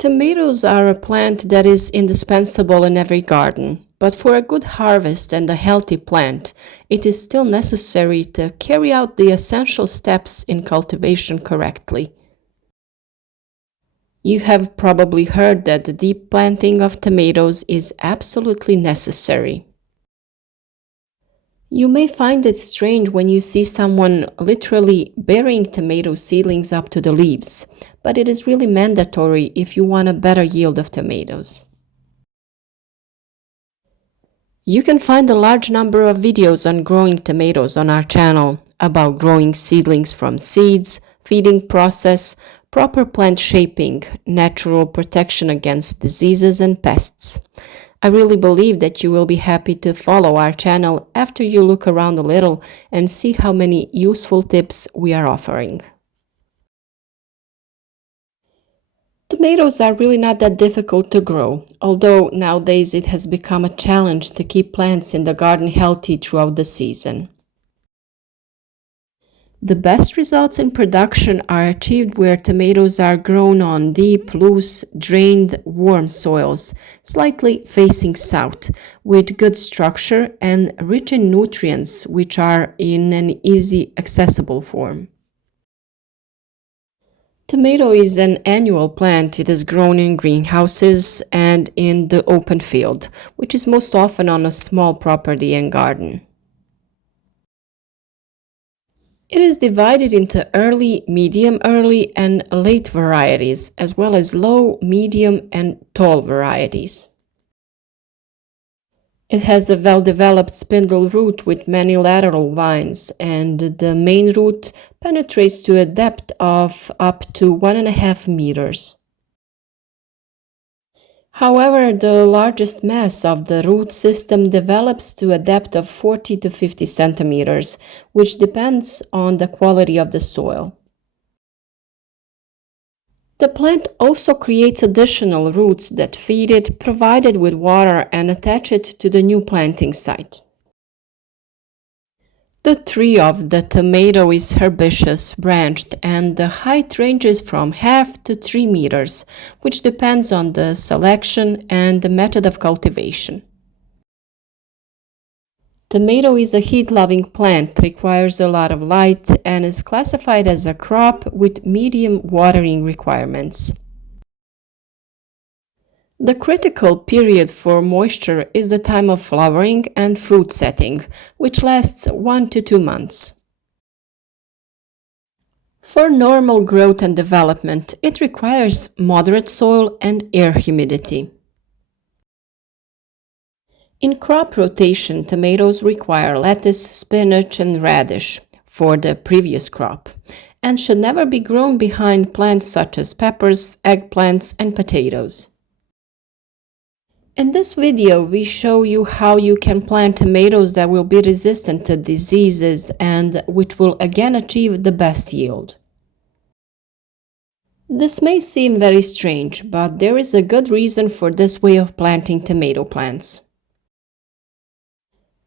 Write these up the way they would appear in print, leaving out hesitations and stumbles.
Tomatoes are a plant that is indispensable in every garden, but for a good harvest and a healthy plant, it is still necessary to carry out the essential steps in cultivation correctly. You have probably heard that the deep planting of tomatoes is absolutely necessary. You may find it strange when you see someone literally burying tomato seedlings up to the leaves, but it is really mandatory if you want a better yield of tomatoes. You can find a large number of videos on growing tomatoes on our channel about growing seedlings from seeds, feeding process, proper plant shaping, natural protection against diseases and pests. I really believe that you will be happy to follow our channel after you look around a little and see how many useful tips we are offering. Tomatoes are really not that difficult to grow, although nowadays it has become a challenge to keep plants in the garden healthy throughout the season. The best results in production are achieved where tomatoes are grown on deep, loose, drained, warm soils, slightly facing south, with good structure and rich in nutrients which are in an easy accessible form. Tomato is an annual plant. It is grown in greenhouses and in the open field, which is most often on a small property and garden. It is divided into early, medium early, and late varieties, as well as low, medium, and tall varieties. It has a well-developed spindle root with many lateral vines, and the main root penetrates to a depth of up to 1.5 meters. However, the largest mass of the root system develops to a depth of 40 to 50 centimeters, which depends on the quality of the soil. The plant also creates additional roots that feed it, provided with water, and attach it to the new planting site. The tree of the tomato is herbaceous, branched, and the height ranges from 0.5 to 3 meters, which depends on the selection and the method of cultivation. Tomato is a heat-loving plant, requires a lot of light, and is classified as a crop with medium watering requirements. The critical period for moisture is the time of flowering and fruit setting, which lasts 1 to 2 months. For normal growth and development, it requires moderate soil and air humidity. In crop rotation, tomatoes require lettuce, spinach, and radish for the previous crop, and should never be grown behind plants such as peppers, eggplants, and potatoes. In this video, we show you how you can plant tomatoes that will be resistant to diseases and which will again achieve the best yield. This may seem very strange, but there is a good reason for this way of planting tomato plants.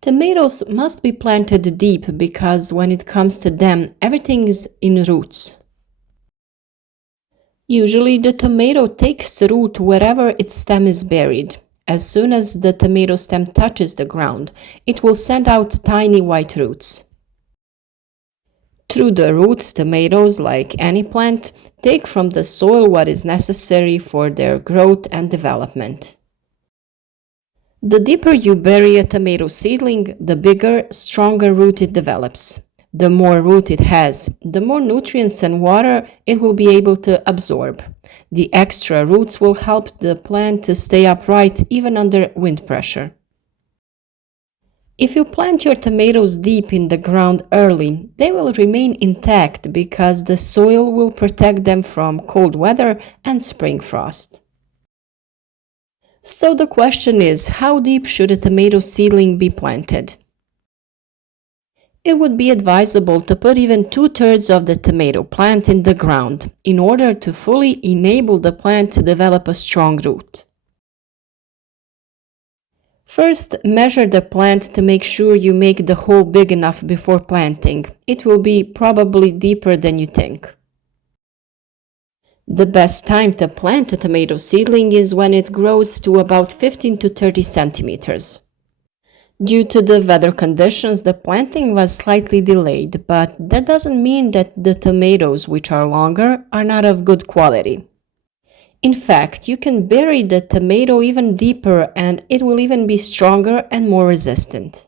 Tomatoes must be planted deep because when it comes to them, everything is in roots. Usually the tomato takes root wherever its stem is buried. As soon as the tomato stem touches the ground, it will send out tiny white roots. Through the roots, tomatoes, like any plant, take from the soil what is necessary for their growth and development. The deeper you bury a tomato seedling, the bigger, stronger root it develops. The more root it has, the more nutrients and water it will be able to absorb. The extra roots will help the plant to stay upright even under wind pressure. If you plant your tomatoes deep in the ground early, they will remain intact because the soil will protect them from cold weather and spring frost. So the question is, how deep should a tomato seedling be planted? It would be advisable to put even 2/3 of the tomato plant in the ground in order to fully enable the plant to develop a strong root. First, measure the plant to make sure you make the hole big enough before planting. It will be probably deeper than you think. The best time to plant a tomato seedling is when it grows to about 15 to 30 centimeters. Due to the weather conditions, the planting was slightly delayed, but that doesn't mean that the tomatoes, which are longer, are not of good quality. In fact, you can bury the tomato even deeper and it will even be stronger and more resistant.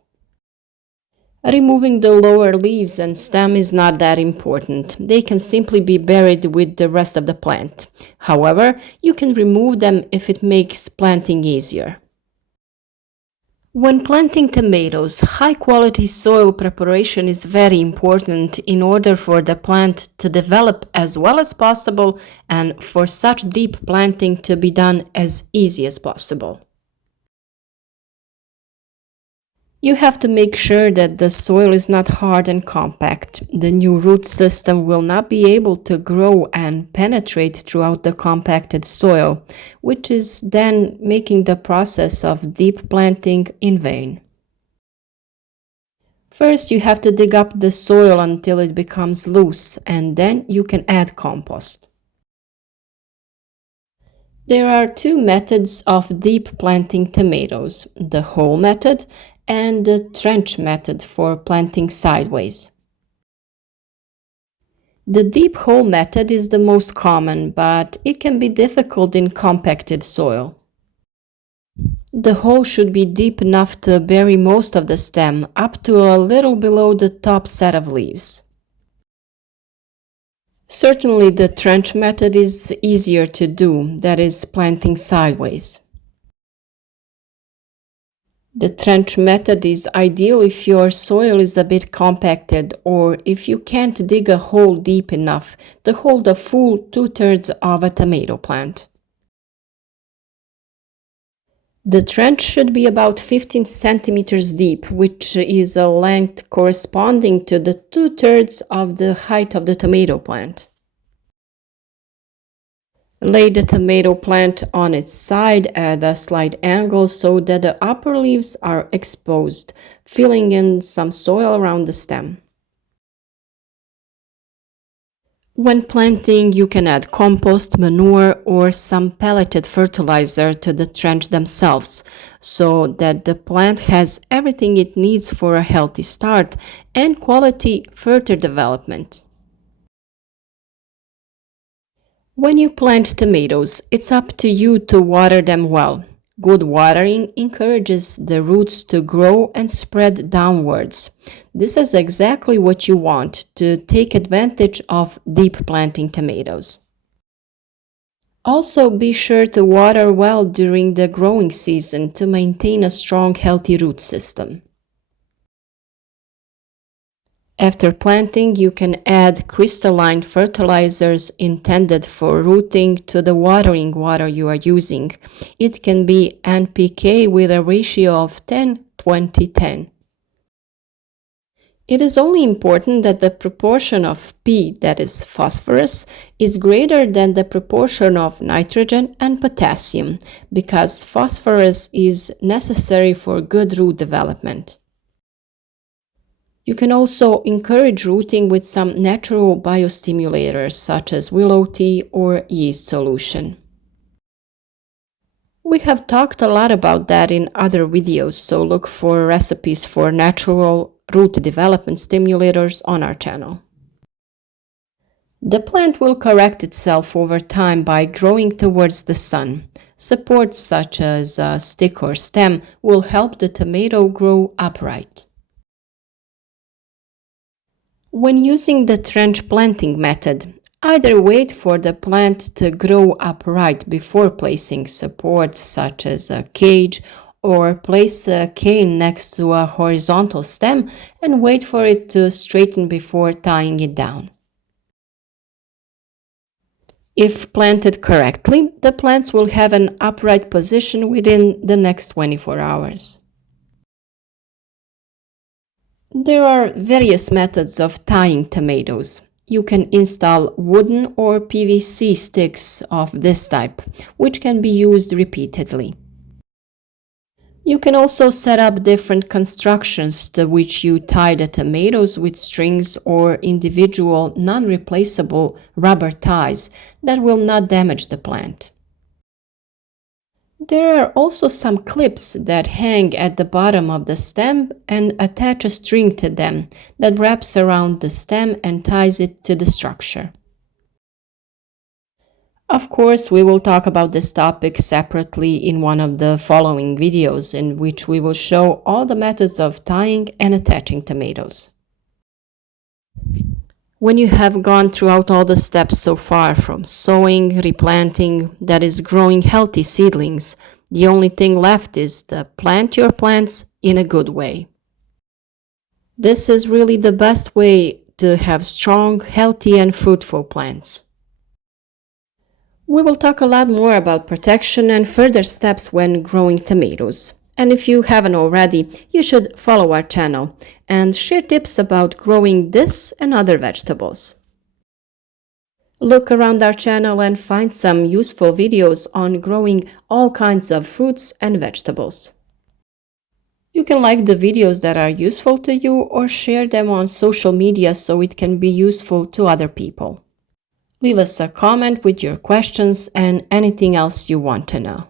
Removing the lower leaves and stem is not that important. They can simply be buried with the rest of the plant. However, you can remove them if it makes planting easier. When planting tomatoes, high-quality soil preparation is very important in order for the plant to develop as well as possible and for such deep planting to be done as easy as possible. You have to make sure that the soil is not hard and compact. The new root system will not be able to grow and penetrate throughout the compacted soil, which is then making the process of deep planting in vain. First, you have to dig up the soil until it becomes loose, and then you can add compost. There are two methods of deep planting tomatoes, the hole method and the trench method for planting sideways. The deep hole method is the most common, but it can be difficult in compacted soil. The hole should be deep enough to bury most of the stem, up to a little below the top set of leaves. Certainly the trench method is easier to do, that is, planting sideways. The trench method is ideal if your soil is a bit compacted or if you can't dig a hole deep enough to hold a full 2/3 of a tomato plant. The trench should be about 15 centimeters deep, which is a length corresponding to the 2/3 of the height of the tomato plant. Lay the tomato plant on its side at a slight angle so that the upper leaves are exposed, filling in some soil around the stem. When planting, you can add compost, manure, or some pelleted fertilizer to the trench themselves, so that the plant has everything it needs for a healthy start and quality further development. When you plant tomatoes, it's up to you to water them well. Good watering encourages the roots to grow and spread downwards. This is exactly what you want to take advantage of deep planting tomatoes. Also, be sure to water well during the growing season to maintain a strong, healthy root system. After planting, you can add crystalline fertilizers intended for rooting to the watering water you are using. It can be NPK with a ratio of 10-20-10. It is only important that the proportion of P, that is phosphorus, is greater than the proportion of nitrogen and potassium, because phosphorus is necessary for good root development. You can also encourage rooting with some natural biostimulators such as willow tea or yeast solution. We have talked a lot about that in other videos, so look for recipes for natural root development stimulators on our channel. The plant will correct itself over time by growing towards the sun. Support such as a stick or stem will help the tomato grow upright. When using the trench planting method, either wait for the plant to grow upright before placing supports such as a cage, or place a cane next to a horizontal stem and wait for it to straighten before tying it down. If planted correctly, the plants will have an upright position within the next 24 hours. There are various methods of tying tomatoes. You can install wooden or PVC sticks of this type, which can be used repeatedly. You can also set up different constructions to which you tie the tomatoes with strings or individual non-replaceable rubber ties that will not damage the plant. There are also some clips that hang at the bottom of the stem and attach a string to them that wraps around the stem and ties it to the structure. Of course, we will talk about this topic separately in one of the following videos in which we will show all the methods of tying and attaching tomatoes. When you have gone throughout all the steps so far, from sowing, replanting, that is growing healthy seedlings, the only thing left is to plant your plants in a good way. This is really the best way to have strong, healthy, and fruitful plants. We will talk a lot more about protection and further steps when growing tomatoes. And if you haven't already, you should follow our channel and share tips about growing this and other vegetables. Look around our channel and find some useful videos on growing all kinds of fruits and vegetables. You can like the videos that are useful to you or share them on social media so it can be useful to other people. Leave us a comment with your questions and anything else you want to know.